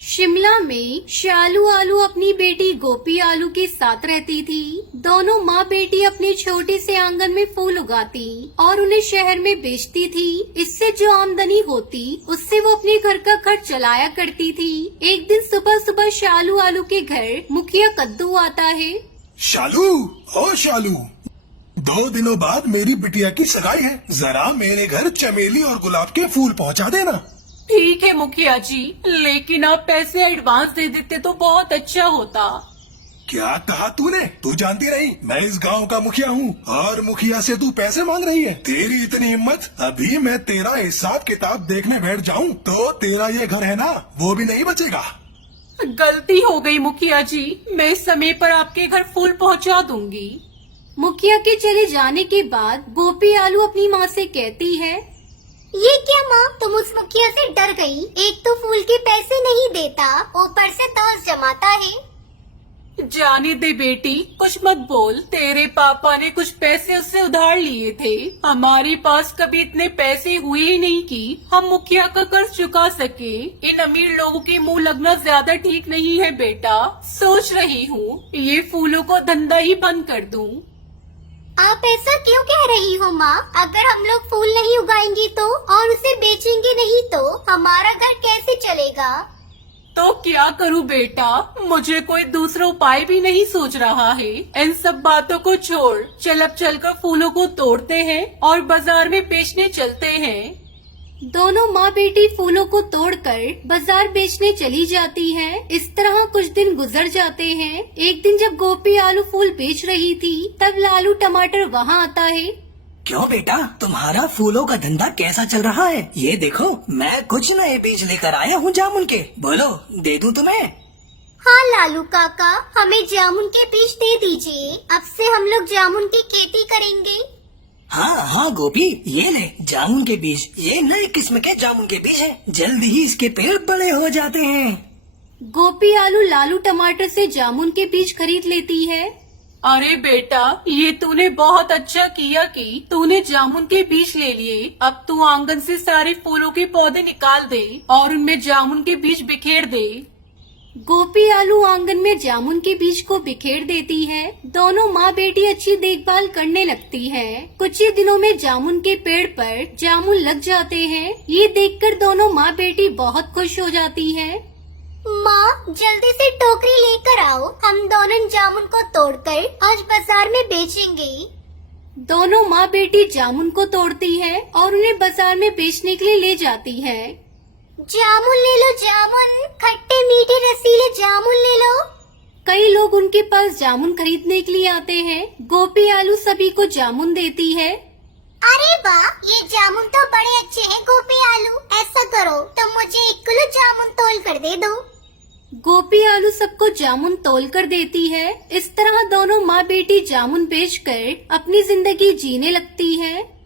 शिमला में शालू आलू अपनी बेटी गोपी आलू के साथ रहती थी। दोनों माँ बेटी अपने छोटे से आंगन में फूल उगाती और उन्हें शहर में बेचती थी। इससे जो आमदनी होती उससे वो अपने घर का खर्च चलाया करती थी। एक दिन सुबह सुबह शालू आलू के घर मुखिया कद्दू आता है। शालू, ओ शालू, 2 दिनों बाद मेरी बिटिया की सगाई है, जरा मेरे घर चमेली और गुलाब के फूल पहुंचा देना। ठीक है मुखिया जी, लेकिन आप पैसे एडवांस दे देते तो बहुत अच्छा होता। क्या कहा तूने? तू जानती नहीं मैं इस गांव का मुखिया हूँ और मुखिया से तू पैसे मांग रही है? तेरी इतनी हिम्मत! अभी मैं तेरा हिसाब किताब देखने बैठ जाऊँ तो तेरा ये घर है ना, वो भी नहीं बचेगा। गलती हो गई मुखिया जी, मैं समय पर आपके घर फूल पहुंचा दूंगी। मुखिया के चले जाने के बाद गोपी आलू अपनी माँ से कहती है, ये क्या माँ, तुम उस मुखिया से डर गई? एक तो फूल के पैसे नहीं देता, ऊपर से दोस्त जमाता है। जाने दे बेटी, कुछ मत बोल। तेरे पापा ने कुछ पैसे उससे उधार लिए थे। हमारे पास कभी इतने पैसे हुए ही नहीं कि हम मुखिया का कर्ज चुका सके। इन अमीर लोगों के मुंह लगना ज्यादा ठीक नहीं है बेटा। सोच रही हूँ ये फूलों को धंधा ही बंद कर दूँ। आप ऐसा क्यों कह रही हो माँ? अगर हम लोग फूल नहीं उगाएंगे तो और उसे बेचेंगे नहीं तो हमारा घर कैसे चलेगा? तो क्या करूं बेटा, मुझे कोई दूसरा उपाय भी नहीं सूझ रहा है। इन सब बातों को छोड़, चल अब चलकर फूलों को तोड़ते हैं और बाजार में बेचने चलते हैं। दोनों माँ बेटी फूलों को तोड़कर बाजार बेचने चली जाती है। इस तरह कुछ दिन गुजर जाते हैं। एक दिन जब गोपी आलू फूल बेच रही थी तब लालू टमाटर वहाँ आता है। क्यों बेटा, तुम्हारा फूलों का धंधा कैसा चल रहा है? ये देखो, मैं कुछ नए बीज लेकर आया हूँ जामुन के। बोलो, दे दूँ तुम्हें? हाँ लालू काका, हमें जामुन के बीज दे दीजिए। अब से हम लोग जामुन की खेती करेंगे। हाँ हाँ गोपी, ये ले जामुन के बीज। ये नए किस्म के जामुन के बीज हैं। जल्दी ही इसके पेड़ बड़े हो जाते हैं। गोपी आलू लालू टमाटर से जामुन के बीज खरीद लेती है। अरे बेटा, ये तूने बहुत अच्छा किया कि तूने जामुन के बीज ले लिए। अब तू आंगन से सारे फूलों के पौधे निकाल दे और उनमें जामुन के बीज बिखेर दे। गोपी आलू आंगन में जामुन के बीज को बिखेर देती है। दोनों माँ बेटी अच्छी देखभाल करने लगती हैं। कुछ ही दिनों में जामुन के पेड़ पर जामुन लग जाते हैं। ये देखकर दोनों माँ बेटी बहुत खुश हो जाती है। माँ, जल्दी से टोकरी लेकर आओ, हम दोनों जामुन को तोड़कर आज बाजार में बेचेंगे। दोनों माँ बेटी जामुन को तोड़ती है और उन्हें बाजार में बेचने के लिए ले जाती है। जामुन ले लो जामुन, खट्टे मीठे रसीले जामुन ले लो। कई लोग उनके पास जामुन खरीदने के लिए आते हैं। गोपी आलू सभी को जामुन देती है। अरे वाह, ये जामुन तो बड़े अच्छे हैं गोपी आलू। ऐसा करो, तुम मुझे 1 किलो जामुन तोल कर दे दो। गोपी आलू सबको जामुन तोल कर देती है। इस तरह दोनों माँ बेटी जामुन बेचकर अपनी जिंदगी जीने लगती है।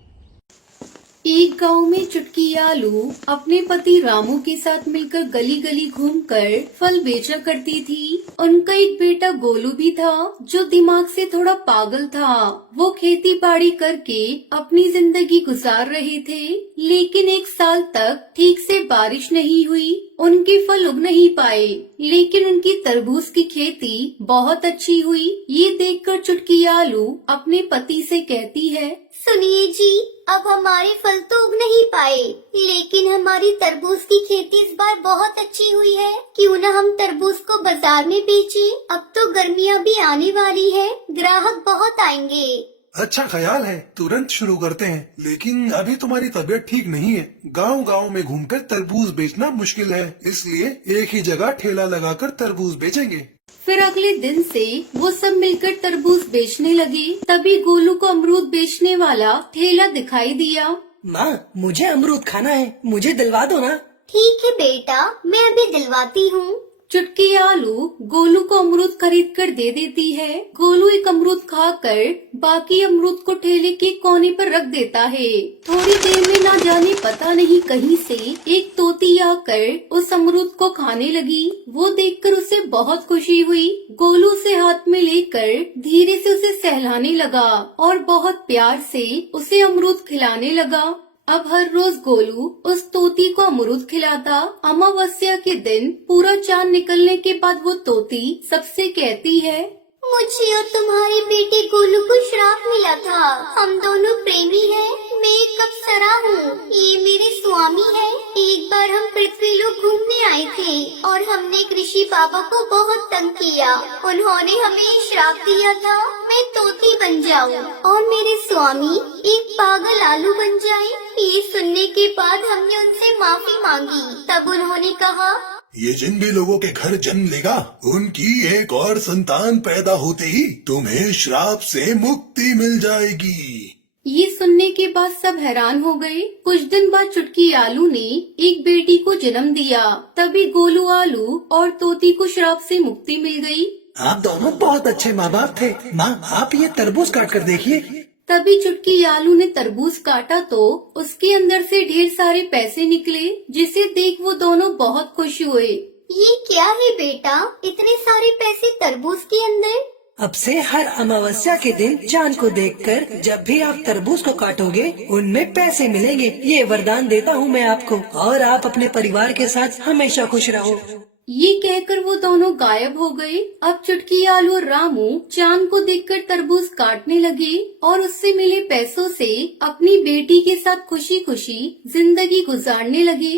एक गांव में चुटकी आलू अपने पति रामू के साथ मिलकर गली गली घूमकर फल बेचा करती थी। उनका एक बेटा गोलू भी था जो दिमाग से थोड़ा पागल था। वो खेती बाड़ी करके अपनी जिंदगी गुजार रहे थे, लेकिन 1 साल तक ठीक से बारिश नहीं हुई। उनके फल उग नहीं पाए, लेकिन उनकी तरबूज की खेती बहुत अच्छी हुई। ये देखकर चुटकी आलू अपने पति से कहती है, सुनिए जी, अब हमारे फल तो उग नहीं पाए, लेकिन हमारी तरबूज की खेती इस बार बहुत अच्छी हुई है। क्यों न हम तरबूज को बाजार में बेचें? अब तो गर्मियाँ भी आने वाली है, ग्राहक बहुत आएंगे। अच्छा ख्याल है, तुरंत शुरू करते हैं। लेकिन अभी तुम्हारी तबीयत ठीक नहीं है। गांव गांव में घूमकर तरबूज बेचना मुश्किल है, इसलिए एक ही जगह ठेला लगाकर तरबूज बेचेंगे। फिर अगले दिन से वो सब मिलकर तरबूज बेचने लगे। तभी गोलू को अमरूद बेचने वाला ठेला दिखाई दिया। माँ, मुझे अमरूद खाना है, मुझे दिलवा दो ना। ठीक है बेटा, मैं अभी दिलवाती हूँ। चुटकी आलू गोलू को अमरूद खरीद कर दे देती है। गोलू एक अमरूद खाकर बाकी अमरूद को ठेले के कोने पर रख देता है। थोड़ी देर में ना जाने पता नहीं कहीं से एक तोती आकर उस अमरूद को खाने लगी। वो देखकर उसे बहुत खुशी हुई। गोलू उसे हाथ में लेकर धीरे से उसे सहलाने लगा और बहुत प्यार से उसे अमरूद खिलाने लगा। अब हर रोज गोलू उस तोती को अमरूद खिलाता। अमावस्या के दिन पूरा चांद निकलने के बाद वो तोती सबसे कहती है, मुझे और तुम्हारे बेटे गोलू को श्राप मिला था। हम दोनों प्रेमी हैं। मैं एक अप्सरा हूँ, ये मेरे स्वामी है। एक बार हम पृथ्वी लोक घूमने आए थे और हमने एक ऋषि बाबा को बहुत तंग किया। उन्होंने हमें श्राप दिया था, मैं तोती बन जाऊँ और मेरे स्वामी एक पागल आलू बन जाए। ये सुनने के बाद हमने उनसे माफी मांगी। तब उन्होंने कहा, ये जिन भी लोगों के घर जन्म लेगा, उनकी एक और संतान पैदा होते ही तुम्हें श्राप से मुक्ति मिल जाएगी। ये सुनने के बाद सब हैरान हो गए। कुछ दिन बाद चुटकी आलू ने एक बेटी को जन्म दिया। तभी गोलू आलू और तोती को श्राप से मुक्ति मिल गई। आप दोनों बहुत अच्छे माँ बाप थे। माँ, आप ये तरबूज काट कर देखिए। तभी चुटकी आलू ने तरबूज काटा तो उसके अंदर से ढेर सारे पैसे निकले, जिसे देख वो दोनों बहुत खुश हुए। ये क्या है बेटा, इतने सारे पैसे तरबूज के अंदर? अब से हर अमावस्या के दिन चांद को देखकर जब भी आप तरबूज को काटोगे उनमें पैसे मिलेंगे। ये वरदान देता हूँ मैं आपको, और आप अपने परिवार के साथ हमेशा खुश रहो। ये कहकर वो दोनों गायब हो गए। अब चुटकी आलू और रामू चांद को देखकर तरबूज काटने लगे और उससे मिले पैसों से अपनी बेटी के साथ खुशी खुशी जिंदगी गुजारने लगे।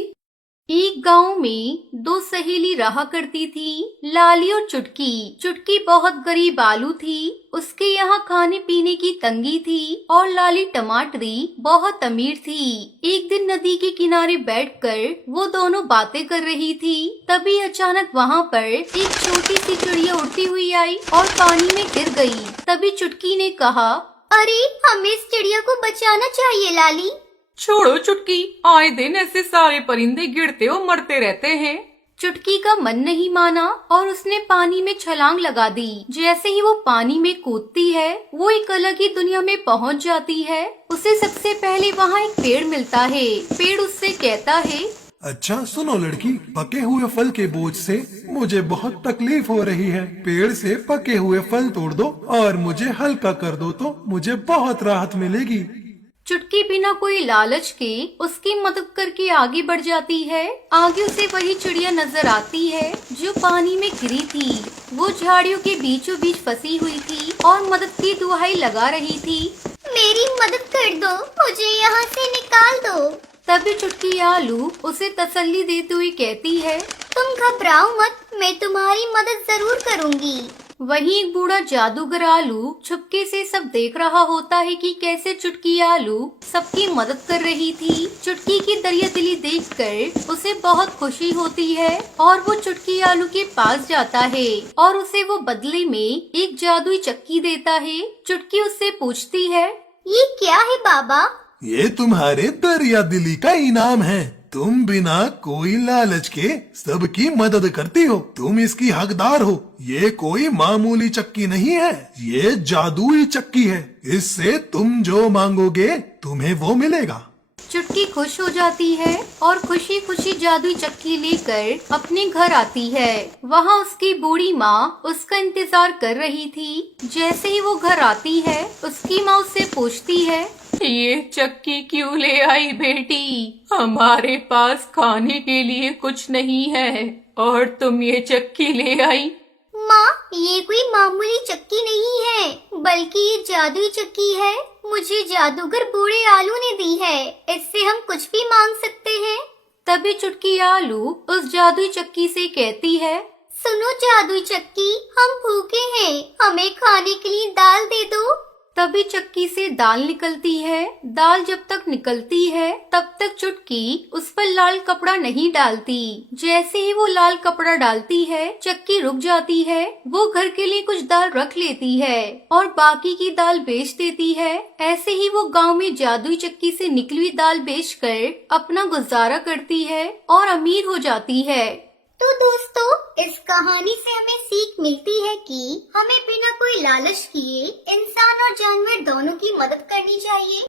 एक गांव में दो सहेली रहा करती थी, लाली और चुटकी। चुटकी बहुत गरीब आलू थी, उसके यहाँ खाने पीने की तंगी थी, और लाली टमाटरी बहुत अमीर थी। एक दिन नदी के किनारे बैठकर वो दोनों बातें कर रही थी। तभी अचानक वहाँ पर एक छोटी सी चिड़िया उड़ती हुई आई और पानी में गिर गई। तभी चुटकी ने कहा, अरे हमें इस चिड़िया को बचाना चाहिए लाली। छोड़ो चुटकी, आए दिन ऐसे सारे परिंदे गिरते और मरते रहते हैं। चुटकी का मन नहीं माना और उसने पानी में छलांग लगा दी। जैसे ही वो पानी में कूदती है, वो एक अलग ही दुनिया में पहुंच जाती है। उसे सबसे पहले वहाँ एक पेड़ मिलता है। पेड़ उससे कहता है, अच्छा सुनो लड़की, पके हुए फल के बोझ से मुझे बहुत तकलीफ हो रही है। पेड़ से पके हुए फल तोड़ दो और मुझे हल्का कर दो तो मुझे बहुत राहत मिलेगी। चुटकी बिना कोई लालच के उसकी मदद करके आगे बढ़ जाती है। आगे उसे वही चिड़िया नजर आती है जो पानी में गिरी थी। वो झाड़ियों के बीचों बीच फंसी हुई थी और मदद की दुहाई लगा रही थी। मेरी मदद कर दो, मुझे यहाँ से निकाल दो। तभी चुटकी आलू उसे तसल्ली देते हुए कहती है, तुम घबराओ मत, मैं तुम्हारी मदद जरूर करूँगी। वहीं एक बूढ़ा जादूगर आलू चुपके से सब देख रहा होता है कि कैसे चुटकी आलू सबकी मदद कर रही थी। चुटकी की दरिया दिली देखकर उसे बहुत खुशी होती है और वो चुटकी आलू के पास जाता है और उसे वो बदले में एक जादुई चक्की देता है। चुटकी उससे पूछती है, ये क्या है बाबा? ये तुम्हारे दरिया दिली का इनाम है। तुम बिना कोई लालच के सबकी मदद करती हो, तुम इसकी हकदार हो। ये कोई मामूली चक्की नहीं है, ये जादुई चक्की है। इससे तुम जो मांगोगे तुम्हें वो मिलेगा। चुटकी खुश हो जाती है और खुशी खुशी जादुई चक्की लेकर अपने घर आती है। वहाँ उसकी बूढ़ी माँ उसका इंतजार कर रही थी। जैसे ही वो घर आती है, उसकी माँ उससे पूछती है, ये चक्की क्यों ले आई बेटी? हमारे पास खाने के लिए कुछ नहीं है और तुम ये चक्की ले आई। माँ, ये कोई मामूली चक्की नहीं है, बल्कि ये जादुई चक्की है। मुझे जादूगर बूढ़े आलू ने दी है, इससे हम कुछ भी मांग सकते हैं। तभी चुटकी आलू उस जादुई चक्की से कहती है, सुनो जादुई चक्की, हम भूखे हैं, हमें खाने के लिए दाल दे दो। तभी चक्की से दाल निकलती है। दाल जब तक निकलती है तब तक चुटकी उस पर लाल कपड़ा नहीं डालती। जैसे ही वो लाल कपड़ा डालती है, चक्की रुक जाती है। वो घर के लिए कुछ दाल रख लेती है और बाकी की दाल बेच देती है। ऐसे ही वो गांव में जादुई चक्की से निकली हुई दाल बेचकर अपना गुजारा करती है और अमीर हो जाती है। तो दोस्तों, इस कहानी से हमें सीख मिलती है कि हमें बिना कोई लालच किए इंसान और जानवर दोनों की मदद करनी चाहिए।